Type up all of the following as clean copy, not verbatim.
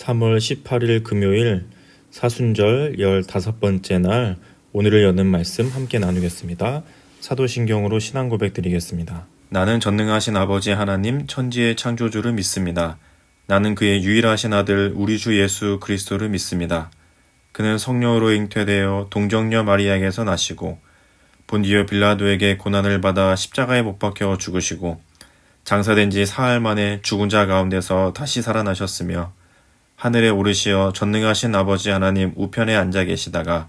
3월 18일 금요일 사순절 15번째 날 오늘을 여는 말씀 함께 나누겠습니다. 사도신경으로 신앙 고백 드리겠습니다. 나는 전능하신 아버지 하나님 천지의 창조주를 믿습니다. 나는 그의 유일하신 아들 우리 주 예수 그리스도를 믿습니다. 그는 성령으로 잉태되어 동정녀 마리아에게서 나시고 본디오 빌라도에게 고난을 받아 십자가에 못 박혀 죽으시고 장사된 지 사흘 만에 죽은 자 가운데서 다시 살아나셨으며 하늘에 오르시어 전능하신 아버지 하나님 우편에 앉아 계시다가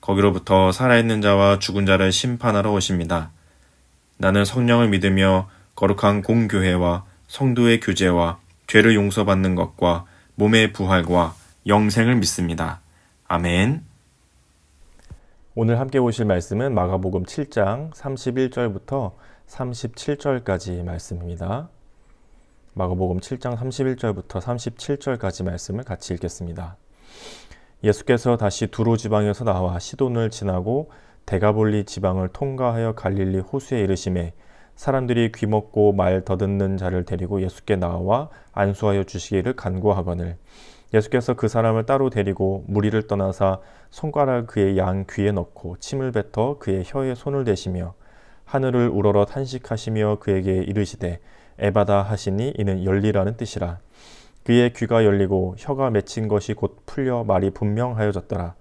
거기로부터 살아있는 자와 죽은 자를 심판하러 오십니다. 나는 성령을 믿으며 거룩한 공교회와 성도의 교제와 죄를 용서받는 것과 몸의 부활과 영생을 믿습니다. 아멘. 오늘 함께 보실 말씀은 마가복음 7장 31절부터 37절까지 말씀입니다. 마가복음 7장 31절부터 37절까지 말씀을 같이 읽겠습니다. 예수께서 다시 두로 지방에서 나와 시돈을 지나고 데가볼리 지방을 통과하여 갈릴리 호수에 이르시매 사람들이 귀먹고 말 더듬는 자를 데리고 예수께 나와 안수하여 주시기를 간구하거늘 예수께서 그 사람을 따로 데리고 무리를 떠나사 손가락을 그의 양 귀에 넣고 침을 뱉어 그의 혀에 손을 대시며 하늘을 우러러 탄식하시며 그에게 이르시되 에바다 하시니 이는 열리라는 뜻이라. 그의 귀가 열리고 혀가 맺힌 것이 곧 풀려 말이 분명하여졌더라.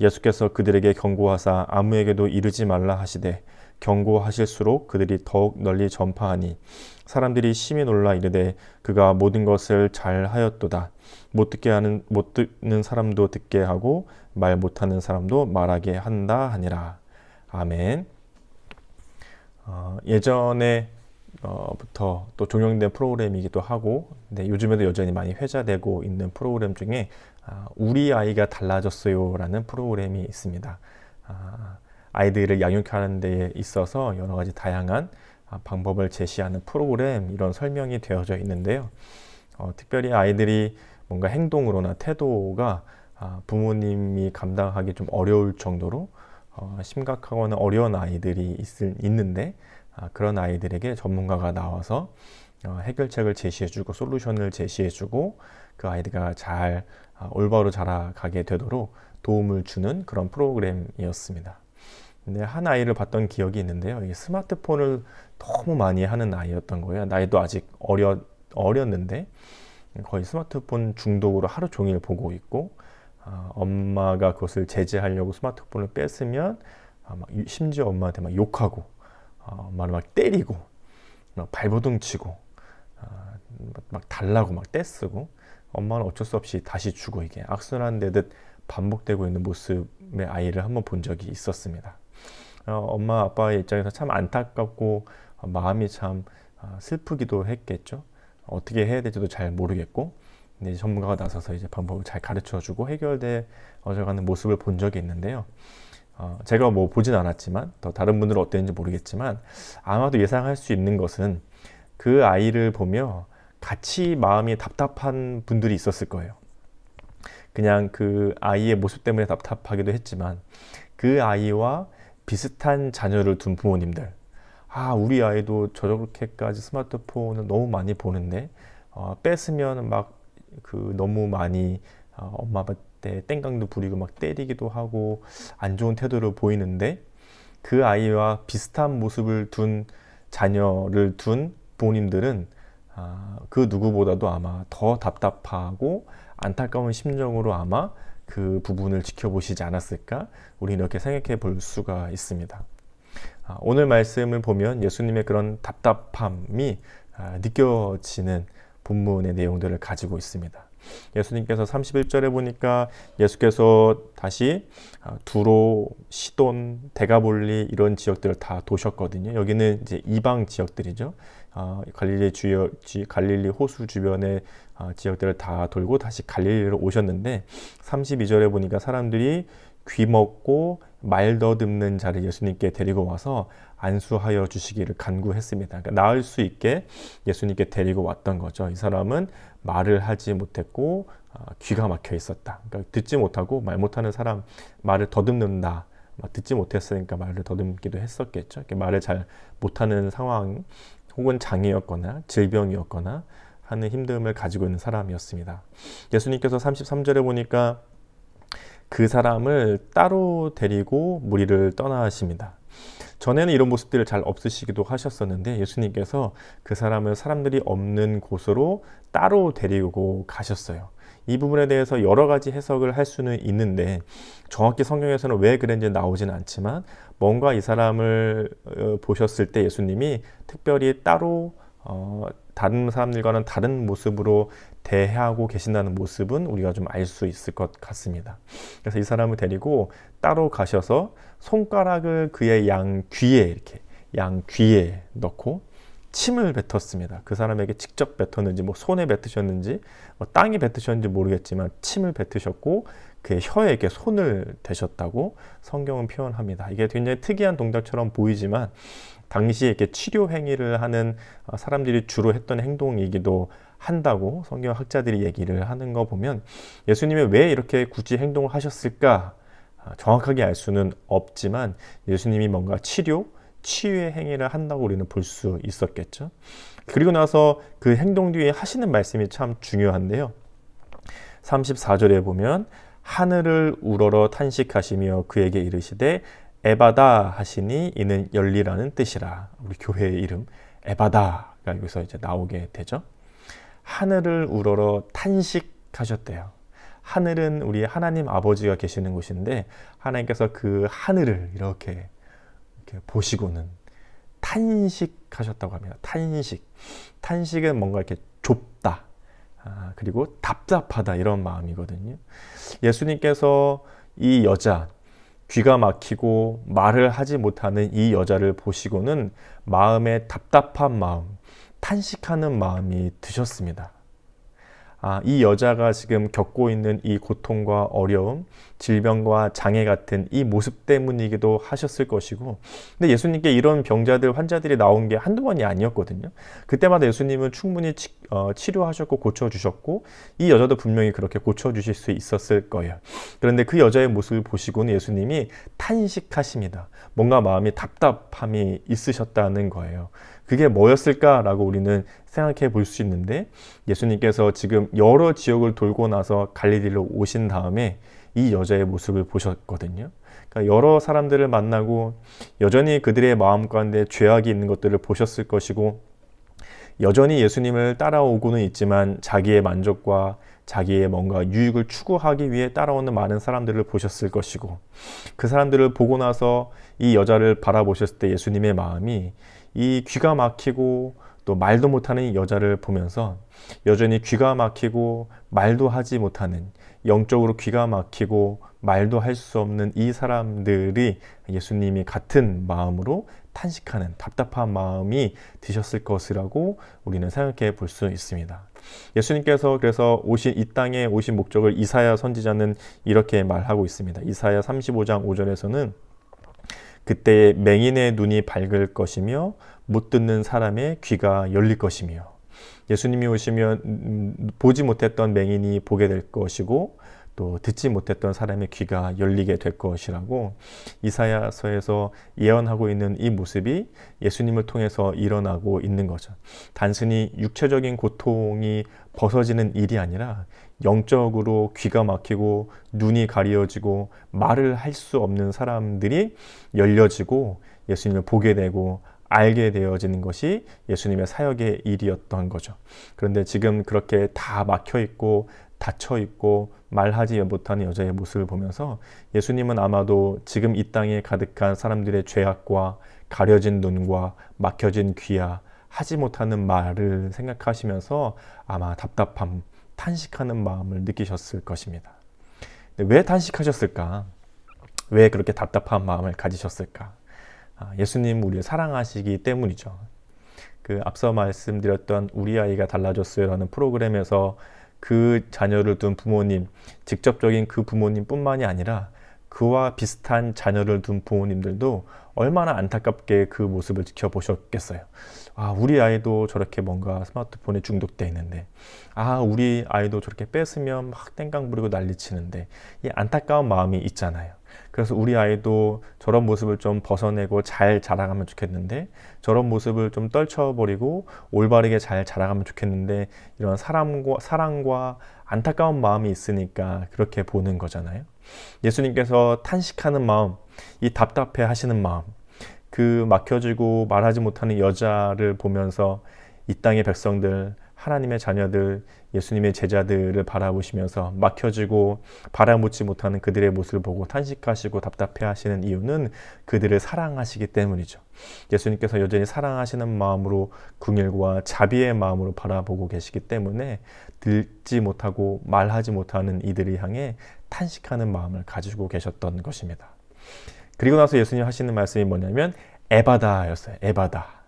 예수께서 그들에게 경고하사 아무에게도 이르지 말라 하시되 경고하실수록 그들이 더욱 널리 전파하니 사람들이 심히 놀라 이르되 그가 모든 것을 잘 하였도다. 못 듣는 사람도 듣게 하고 말 못하는 사람도 말하게 한다 하니라. 아멘. 예전에 부터 또 종영된 프로그램이기도 하고 근데 요즘에도 여전히 많이 회자되고 있는 프로그램 중에 우리 아이가 달라졌어요 라는 프로그램이 있습니다. 아이들을 양육하는 데 있어서 여러 가지 다양한 방법을 제시하는 프로그램 이런 설명이 되어져 있는데요. 특별히 아이들이 뭔가 행동으로나 태도가 부모님이 감당하기 좀 어려울 정도로 심각하거나 어려운 아이들이 있는데 그런 아이들에게 전문가가 나와서 해결책을 제시해주고 솔루션을 제시해주고 그 아이가 잘 올바로 자라가게 되도록 도움을 주는 그런 프로그램이었습니다. 근데 한 아이를 봤던 기억이 있는데요. 이 스마트폰을 너무 많이 하는 아이였던 거예요. 나이도 아직 어렸는데 거의 스마트폰 중독으로 하루 종일 보고 있고 엄마가 그것을 제재하려고 스마트폰을 뺐으면 심지어 엄마한테 막 욕하고 엄마를 막 때리고 막 발버둥 치고 막 달라고 막 떼쓰고 엄마는 어쩔 수 없이 다시 주고 이게 악순환되듯 반복되고 있는 모습의 아이를 한번 본 적이 있었습니다. 엄마 아빠의 입장에서 참 안타깝고 마음이 참 슬프기도 했겠죠. 어떻게 해야 될지도 잘 모르겠고 근데 전문가가 나서서 이제 방법을 잘 가르쳐주고 해결되어가는 모습을 본 적이 있는데요. 제가 뭐 보진 않았지만 더 다른 분들은 어땠는지 모르겠지만 아마도 예상할 수 있는 것은 그 아이를 보며 같이 마음이 답답한 분들이 있었을 거예요. 그냥 그 아이의 모습 때문에 답답하기도 했지만 그 아이와 비슷한 자녀를 둔 부모님들 우리 아이도 저렇게까지 스마트폰을 너무 많이 보는데 뺐으면 막 너무 많이 엄마한테 땡깡도 부리고 막 때리기도 하고 안 좋은 태도를 보이는데 그 아이와 비슷한 모습을 둔 자녀를 둔 부모님들은 그 누구보다도 아마 더 답답하고 안타까운 심정으로 아마 그 부분을 지켜보시지 않았을까 우리는 이렇게 생각해 볼 수가 있습니다. 오늘 말씀을 보면 예수님의 그런 답답함이 느껴지는 본문의 내용들을 가지고 있습니다. 예수님께서 31절에 보니까 예수께서 다시 두로, 시돈, 데가볼리 이런 지역들을 다 도셨거든요. 여기는 이제 이방 지역들이죠. 갈릴리 호수 주변의 지역들을 다 돌고 다시 갈릴리로 오셨는데 32절에 보니까 사람들이 귀먹고 말 더듬는 자를 예수님께 데리고 와서 안수하여 주시기를 간구했습니다. 그러니까 나을 수 있게 예수님께 데리고 왔던 거죠. 이 사람은 말을 하지 못했고 귀가 막혀 있었다. 그러니까 듣지 못하고 말 못하는 사람 말을 더듬는다. 듣지 못했으니까 말을 더듬기도 했었겠죠. 말을 잘 못하는 상황 혹은 장애였거나 질병이었거나 하는 힘듦을 가지고 있는 사람이었습니다. 예수님께서 33절에 보니까 그 사람을 따로 데리고 무리를 떠나십니다. 전에는 이런 모습들을 잘 없으시기도 하셨었는데 예수님께서 그 사람을 사람들이 없는 곳으로 따로 데리고 가셨어요. 이 부분에 대해서 여러 가지 해석을 할 수는 있는데 정확히 성경에서는 왜 그랬는지 나오진 않지만 뭔가 이 사람을 보셨을 때 예수님이 특별히 따로 다른 사람들과는 다른 모습으로 대하고 계신다는 모습은 우리가 좀 알 수 있을 것 같습니다. 그래서 이 사람을 데리고 따로 가셔서 손가락을 그의 양 귀에 넣고 침을 뱉었습니다. 그 사람에게 직접 뱉었는지 손에 뱉으셨는지 땅에 뱉으셨는지 모르겠지만 침을 뱉으셨고 그의 혀에 이렇게 손을 대셨다고 성경은 표현합니다. 이게 굉장히 특이한 동작처럼 보이지만 당시에 이렇게 치료 행위를 하는 사람들이 주로 했던 행동이기도 한다고 성경 학자들이 얘기를 하는 거 보면 예수님이 왜 이렇게 굳이 행동을 하셨을까 정확하게 알 수는 없지만 예수님이 뭔가 치유의 행위를 한다고 우리는 볼 수 있었겠죠. 그리고 나서 그 행동 뒤에 하시는 말씀이 참 중요한데요. 34절에 보면 하늘을 우러러 탄식하시며 그에게 이르시되 에바다 하시니 이는 열리라는 뜻이라. 우리 교회의 이름 에바다가 여기서 이제 나오게 되죠. 하늘을 우러러 탄식하셨대요. 하늘은 우리 하나님 아버지가 계시는 곳인데 하나님께서 그 하늘을 이렇게 보시고는 탄식하셨다고 합니다. 탄식은 뭔가 이렇게 좁다. 그리고 답답하다 이런 마음이거든요. 예수님께서 이 여자 귀가 막히고 말을 하지 못하는 이 여자를 보시고는 마음에 답답한 마음, 탄식하는 마음이 드셨습니다. 이 여자가 지금 겪고 있는 이 고통과 어려움, 질병과 장애 같은 이 모습 때문이기도 하셨을 것이고 근데 예수님께 이런 병자들, 환자들이 나온 게 한두 번이 아니었거든요. 그때마다 예수님은 충분히 치료하셨고 고쳐주셨고 이 여자도 분명히 그렇게 고쳐주실 수 있었을 거예요. 그런데 그 여자의 모습을 보시고는 예수님이 탄식하십니다. 뭔가 마음이 답답함이 있으셨다는 거예요. 그게 뭐였을까라고 우리는 생각해 볼 수 있는데 예수님께서 지금 여러 지역을 돌고 나서 갈릴리로 오신 다음에 이 여자의 모습을 보셨거든요. 그러니까 여러 사람들을 만나고 여전히 그들의 마음 가운데 죄악이 있는 것들을 보셨을 것이고 여전히 예수님을 따라오고는 있지만 자기의 만족과 자기의 뭔가 유익을 추구하기 위해 따라오는 많은 사람들을 보셨을 것이고 그 사람들을 보고 나서 이 여자를 바라보셨을 때 예수님의 마음이 이 귀가 막히고 또 말도 못하는 이 여자를 보면서 여전히 귀가 막히고 말도 하지 못하는 영적으로 귀가 막히고 말도 할 수 없는 이 사람들이 예수님이 같은 마음으로 탄식하는 답답한 마음이 드셨을 것이라고 우리는 생각해 볼 수 있습니다. 예수님께서 그래서 이 땅에 오신 목적을 이사야 선지자는 이렇게 말하고 있습니다. 이사야 35장 5절에서는 그때 맹인의 눈이 밝을 것이며 못 듣는 사람의 귀가 열릴 것이며 예수님이 오시면 보지 못했던 맹인이 보게 될 것이고 또 듣지 못했던 사람의 귀가 열리게 될 것이라고 이사야서에서 예언하고 있는 이 모습이 예수님을 통해서 일어나고 있는 거죠. 단순히 육체적인 고통이 벗어지는 일이 아니라 영적으로 귀가 막히고 눈이 가려지고 말을 할 수 없는 사람들이 열려지고 예수님을 보게 되고 알게 되어지는 것이 예수님의 사역의 일이었던 거죠. 그런데 지금 그렇게 다 막혀있고 닫혀있고 말하지 못하는 여자의 모습을 보면서 예수님은 아마도 지금 이 땅에 가득한 사람들의 죄악과 가려진 눈과 막혀진 귀와 하지 못하는 말을 생각하시면서 아마 답답함, 탄식하는 마음을 느끼셨을 것입니다. 근데 왜 탄식하셨을까? 왜 그렇게 답답한 마음을 가지셨을까? 예수님 우리를 사랑하시기 때문이죠. 그 앞서 말씀드렸던 우리 아이가 달라졌어요라는 프로그램에서 그 자녀를 둔 부모님, 직접적인 그 부모님뿐만이 아니라 그와 비슷한 자녀를 둔 부모님들도 얼마나 안타깝게 그 모습을 지켜보셨겠어요. 우리 아이도 저렇게 뭔가 스마트폰에 중독돼 있는데 우리 아이도 저렇게 뺏으면 막 땡깡 부리고 난리치는데 이 안타까운 마음이 있잖아요. 그래서 우리 아이도 저런 모습을 좀 벗어내고 잘 자라가면 좋겠는데, 저런 모습을 좀 떨쳐버리고 올바르게 잘 자라가면 좋겠는데, 이런 사랑과 안타까운 마음이 있으니까 그렇게 보는 거잖아요. 예수님께서 탄식하는 마음, 이 답답해 하시는 마음, 그 막혀지고 말하지 못하는 여자를 보면서 이 땅의 백성들, 하나님의 자녀들, 예수님의 제자들을 바라보시면서 막혀지고 바라보지 못하는 그들의 모습을 보고 탄식하시고 답답해 하시는 이유는 그들을 사랑하시기 때문이죠. 예수님께서 여전히 사랑하시는 마음으로, 긍휼과 자비의 마음으로 바라보고 계시기 때문에 듣지 못하고 말하지 못하는 이들을 향해 탄식하는 마음을 가지고 계셨던 것입니다. 그리고 나서 예수님 하시는 말씀이 뭐냐면 에바다였어요. 에바다.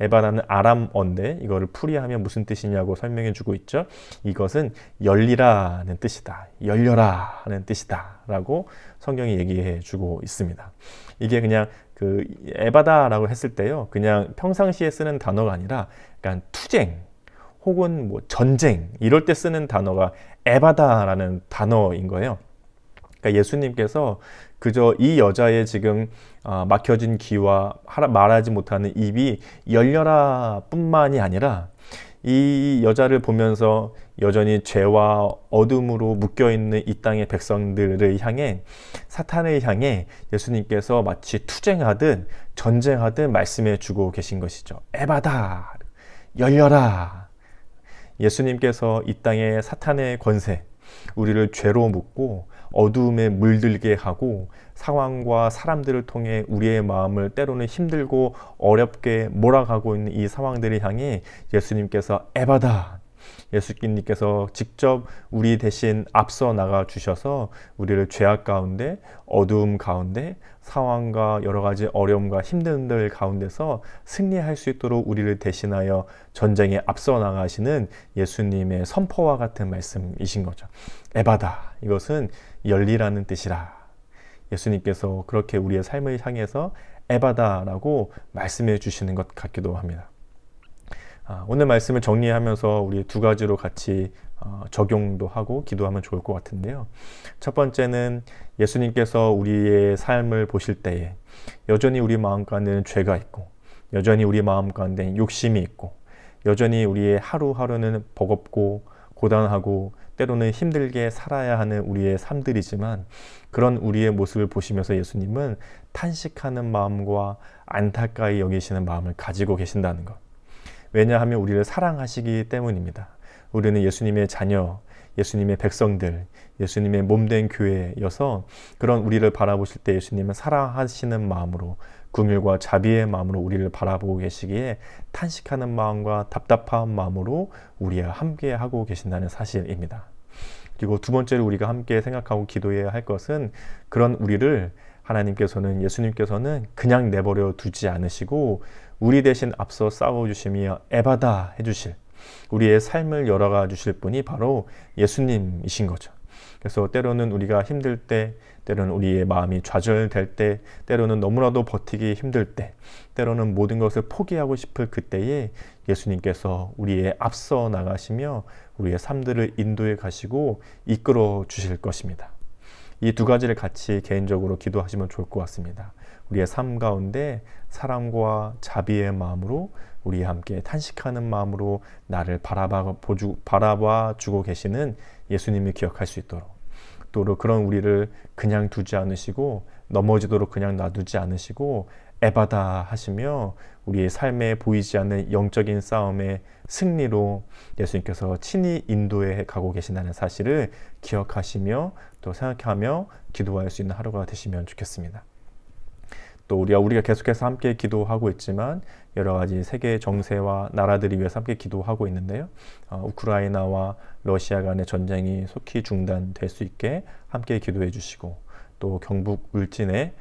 에바다는 아람어인데 이거를 풀이하면 무슨 뜻이냐고 설명해 주고 있죠. 이것은 열리라는 뜻이다. 열려라 하는 뜻이다. 라고 성경이 얘기해 주고 있습니다. 이게 그냥 그 에바다라고 했을 때요. 그냥 평상시에 쓰는 단어가 아니라 약간 투쟁 혹은 뭐 전쟁 이럴 때 쓰는 단어가 에바다라는 단어인 거예요. 그러니까 예수님께서 그저 이 여자의 지금 막혀진 귀와 말하지 못하는 입이 열려라 뿐만이 아니라 이 여자를 보면서 여전히 죄와 어둠으로 묶여있는 이 땅의 백성들을 향해, 사탄을 향해 예수님께서 마치 투쟁하듯 전쟁하듯 말씀해 주고 계신 것이죠. 에바다, 열려라. 예수님께서 이 땅의 사탄의 권세, 우리를 죄로 묶고 어두움에 물들게 하고 상황과 사람들을 통해 우리의 마음을 때로는 힘들고 어렵게 몰아가고 있는 이 상황들을 향해 예수님께서 에바다, 예수님께서 직접 우리 대신 앞서 나가 주셔서 우리를 죄악 가운데, 어두움 가운데, 상황과 여러 가지 어려움과 힘든들 가운데서 승리할 수 있도록 우리를 대신하여 전쟁에 앞서 나가시는 예수님의 선포와 같은 말씀이신 거죠. 에바다, 이것은 열리라는 뜻이라. 예수님께서 그렇게 우리의 삶을 향해서 에바다라고 말씀해 주시는 것 같기도 합니다. 오늘 말씀을 정리하면서 우리 두 가지로 같이 적용도 하고 기도하면 좋을 것 같은데요. 첫 번째는 예수님께서 우리의 삶을 보실 때에 여전히 우리 마음 가운데는 죄가 있고, 여전히 우리 마음 가운데는 욕심이 있고, 여전히 우리의 하루하루는 버겁고 고단하고 때로는 힘들게 살아야 하는 우리의 삶들이지만, 그런 우리의 모습을 보시면서 예수님은 탄식하는 마음과 안타까이 여기시는 마음을 가지고 계신다는 것. 왜냐하면 우리를 사랑하시기 때문입니다. 우리는 예수님의 자녀, 예수님의 백성들, 예수님의 몸된 교회여서 그런 우리를 바라보실 때 예수님은 사랑하시는 마음으로, 긍휼과 자비의 마음으로 우리를 바라보고 계시기에 탄식하는 마음과 답답한 마음으로 우리와 함께 하고 계신다는 사실입니다. 그리고 두 번째로 우리가 함께 생각하고 기도해야 할 것은, 그런 우리를 하나님께서는, 예수님께서는 그냥 내버려 두지 않으시고 우리 대신 앞서 싸워주시며 에바다 해주실, 우리의 삶을 열어가 주실 분이 바로 예수님이신 거죠. 그래서 때로는 우리가 힘들 때, 때로는 우리의 마음이 좌절될 때, 때로는 너무나도 버티기 힘들 때, 때로는 모든 것을 포기하고 싶을 그때에 예수님께서 우리의 앞서 나가시며 우리의 삶들을 인도해 가시고 이끌어 주실 것입니다. 이 두 가지를 같이 개인적으로 기도하시면 좋을 것 같습니다. 우리의 삶 가운데 사랑과 자비의 마음으로, 우리 함께 탄식하는 마음으로 나를 바라봐 주고 계시는 예수님을 기억할 수 있도록, 또 그런 우리를 그냥 두지 않으시고 넘어지도록 그냥 놔두지 않으시고 에바다 하시며 우리의 삶에 보이지 않는 영적인 싸움의 승리로 예수님께서 친히 인도해 가고 계신다는 사실을 기억하시며 또 생각하며 기도할 수 있는 하루가 되시면 좋겠습니다. 또 우리가 계속해서 함께 기도하고 있지만 여러 가지 세계 정세와 나라들이 위해서 함께 기도하고 있는데요. 우크라이나와 러시아 간의 전쟁이 속히 중단될 수 있게 함께 기도해 주시고, 또 경북 울진에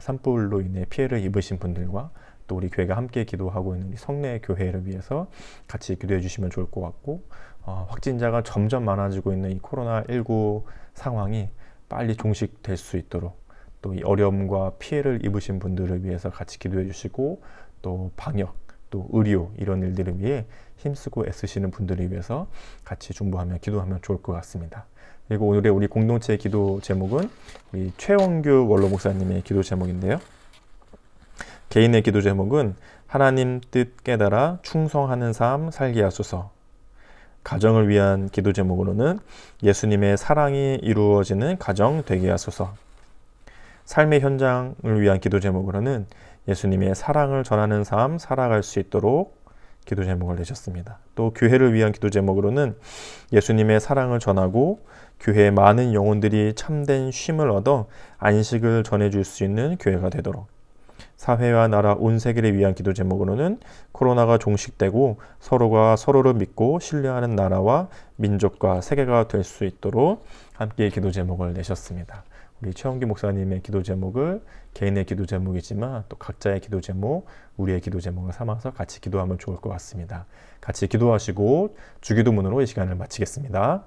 산불로 인해 피해를 입으신 분들과 또 우리 교회가 함께 기도하고 있는 성내 교회를 위해서 같이 기도해 주시면 좋을 것 같고, 확진자가 점점 많아지고 있는 이 코로나19 상황이 빨리 종식될 수 있도록, 또 이 어려움과 피해를 입으신 분들을 위해서 같이 기도해 주시고, 또 방역, 또 의료 이런 일들을 위해 힘쓰고 애쓰시는 분들을 위해서 같이 중보하며 기도하면 좋을 것 같습니다. 그리고 오늘의 우리 공동체 기도 제목은 우리 최원규 원로 목사님의 기도 제목인데요. 개인의 기도 제목은 하나님 뜻 깨달아 충성하는 삶 살게 하소서. 가정을 위한 기도 제목으로는 예수님의 사랑이 이루어지는 가정 되게 하소서. 삶의 현장을 위한 기도 제목으로는 예수님의 사랑을 전하는 삶 살아갈 수 있도록 기도 제목을 내셨습니다. 또 교회를 위한 기도 제목으로는 예수님의 사랑을 전하고 교회의 많은 영혼들이 참된 쉼을 얻어 안식을 전해줄 수 있는 교회가 되도록, 사회와 나라 온 세계를 위한 기도 제목으로는 코로나가 종식되고 서로가 서로를 믿고 신뢰하는 나라와 민족과 세계가 될 수 있도록 함께 기도 제목을 내셨습니다. 우리 최원기 목사님의 기도 제목을 개인의 기도 제목이지만 또 각자의 기도 제목, 우리의 기도 제목을 삼아서 같이 기도하면 좋을 것 같습니다. 같이 기도하시고 주기도문으로 이 시간을 마치겠습니다.